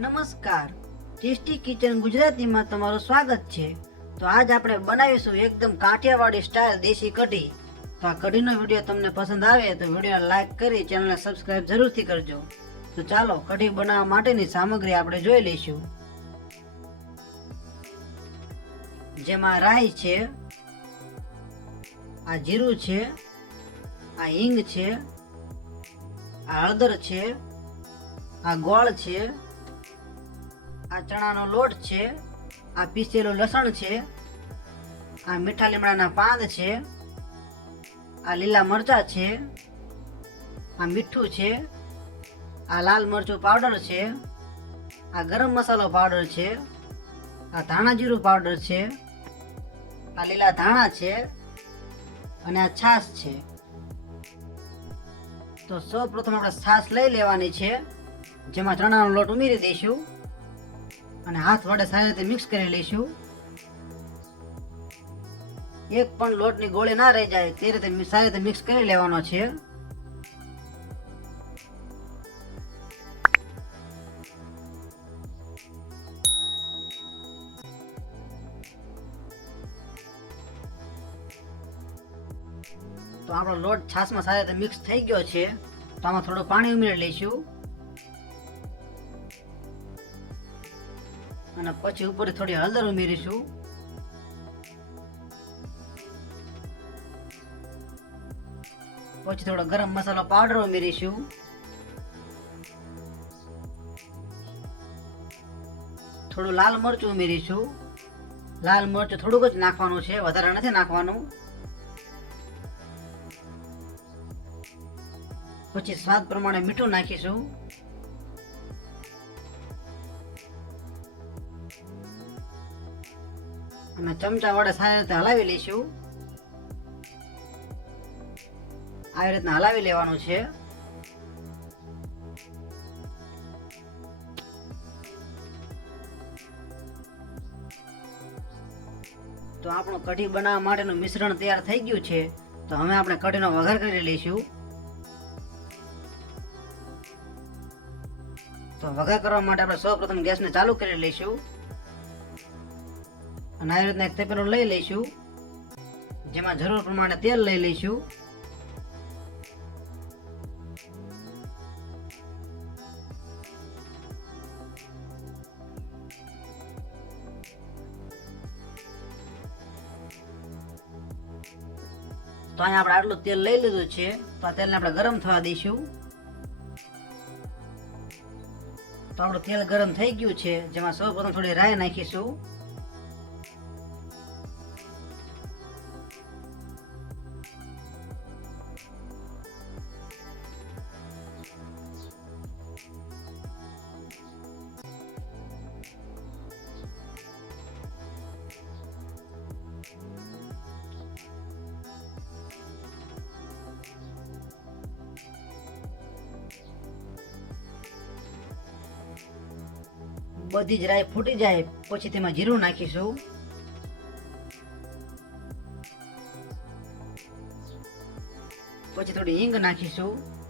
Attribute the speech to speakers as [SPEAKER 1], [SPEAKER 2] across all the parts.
[SPEAKER 1] નમસ્કાર. Tasty kitchen ગુજરાતીમાં તમારું સ્વાગત છે. તો આજ આપણે બનાવીશું એકદમ કાઠિયાવાડી સ્ટાઇલ દેશી કઢી. તો આ કઢીનો વીડિયો તમને પસંદ આવે તો વીડિયો લાઇક કરી ચેનલને સબસ્ક્રાઇબ જરૂરથી કરજો. તો ચાલો, કઢી બનાવવા માટેની સામગ્રી આપણે જોઈ લઈશું. જેમાં રાઈ છે, આ જીરું છે, આ હિંગ છે, આ હળદર છે, આ ગોળ છે આ ચણાનો લોટ છે, આ પીસેલું લસણ છે, આ મીઠા લીમડાના પાંદ છે, આ લીલા મરચા છે, આ મીઠું છે, આ લાલ મરચું પાવડર છે, આ ગરમ મસાલો પાવડર છે, આ ધાણા જીરું પાવડર છે, આ લીલા ધાણા છે અને આ છાશ છે. તો સૌ પ્રથમ આપણે છાશ લઈ લેવાની છે, જેમાં ચણાનો લોટ ઉમેરી દઈશું. અને હાથ વડે સારી રીતે મિક્સ કરી લઈશું. એક પણ લોટની ગોળી ના રહી જાય, તે રીતે સારી રીતે મિક્સ કરી લેવાનો છે. તો આપણો લોટ છાશમાં સારી રીતે મિક્સ થઈ ગયો છે. તો આમાં થોડું પાણી ઉમેરી લઈશું. અને પછી ઉપર થોડી હળદર ઉમેરીશું. પછી થોડો ગરમ મસાલો પાવડર ઉમેરીશું. થોડું લાલ મરચું ઉમેરીશું. લાલ મરચું થોડુંક જ નાખવાનું છે, વધારે નથી નાખવાનું. પછી સ્વાદ પ્રમાણે મીઠું નાખીશું. અને ચમચા વડે સારી રીતે હલાવી લઈશું. આવી રીતના હલાવી લેવાનું છે. તો આપણું કઢી બનાવવા માટેનું મિશ્રણ તૈયાર થઈ ગયું છે. તો હવે આપણે કઢીનો વઘાર કરી લઈશું. તો વઘાર કરવા માટે આપણે સૌ પ્રથમ ગેસને ચાલુ કરી લઈશું. અને આવી રીતના એક તપેલો લઈ લઈશું. જેમાં જરૂર પ્રમાણે તેલ લઈ લઈશું. તો અહીંયા આપણે આટલું તેલ લઈ લીધું છે. તો આ તેલને આપણે ગરમ થવા દઈશું. તો આપણું તેલ ગરમ થઈ ગયું છે. જેમાં સૌપ્રથમ થોડી રાઈ નાખીશું. બધી જ રાઈ ફૂટી જાય, પછી તેમાં જીરું નાખીશું. પછી થોડી હિંગ નાખીશું.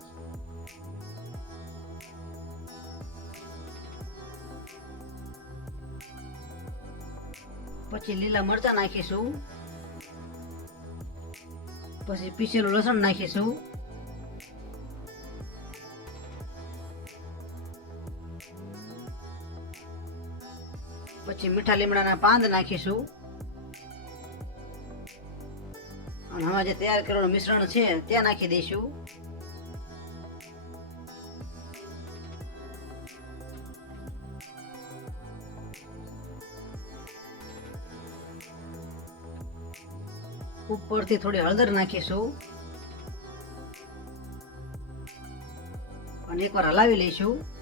[SPEAKER 1] પછી લીલા મરચા નાખીશું. પછી પીસેલું લસણ નાખીશું. પછી મીઠા લીમડાના પાંદ નાખીશું. અને હવે જે તૈયાર કરેલું મિશ્રણ છે તે નાખી દઈશું. ઉપરથી થોડી હળદર નાખીશું. અને એકવાર હલાવી લઈશું.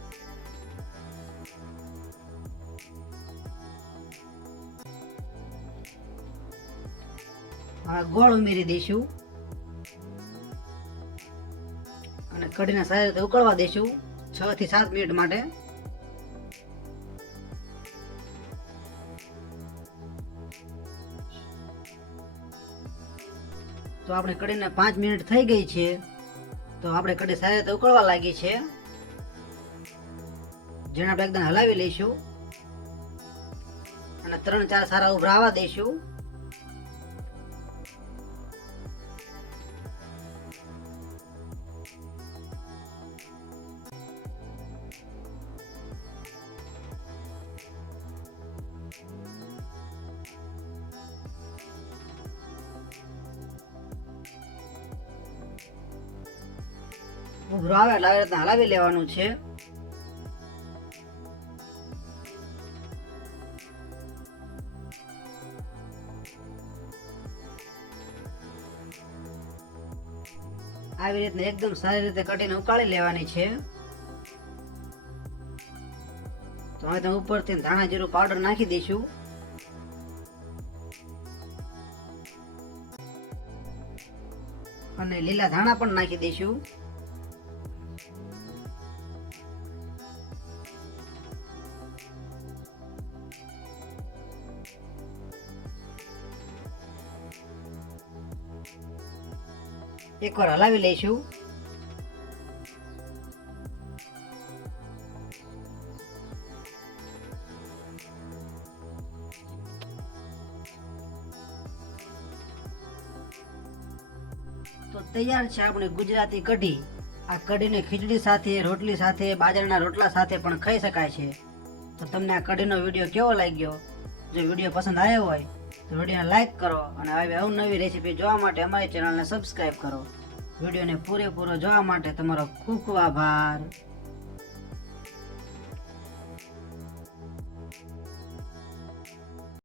[SPEAKER 1] ગોળ ઉમેરી દઈશું. અને કઢીને સારી રીતે ઉકળવા દઈશું છ થી સાત મિનિટ માટે. તો આપણે કઢીને પાંચ મિનિટ થઈ ગઈ છે. તો આપણે કઢી સારી રીતે ઉકળવા લાગી છે. જેને આપણે એકદમ હલાવી લઈશું. અને ત્રણ ચાર સારા ઉભરાવા દઈશું. ઉભરો આવે એટલે હલાવી લેવાનું છે. આવી રીતના એકદમ સારી રીતે કટીને ઉકાળી લેવાની છે. તો હવે તમે ઉપરથી ધાણા જીરું પાવડર નાખી દઈશું. અને લીલા ધાણા પણ નાખી દઈશું. એકવાર હલાવી લઈશું. તો તૈયાર છે આપણી ગુજરાતી કઢી. આ કઢીને ખીચડી સાથે, રોટલી સાથે, બાજરાના રોટલા સાથે પણ ખાઈ શકાય છે. તો તમને આ કઢીનો વીડિયો કેવો લાગ્યો? જો વીડિયો પસંદ આવ્યો હોય વિડીયોને લાઇક કરો અને આવી અવનવી રેસીપી જોવા માટે અમારી ચેનલને સબસ્ક્રાઈબ કરો. વિડીયોને પૂરેપૂરો જોવા માટે તમારો ખૂબ ખૂબ આભાર.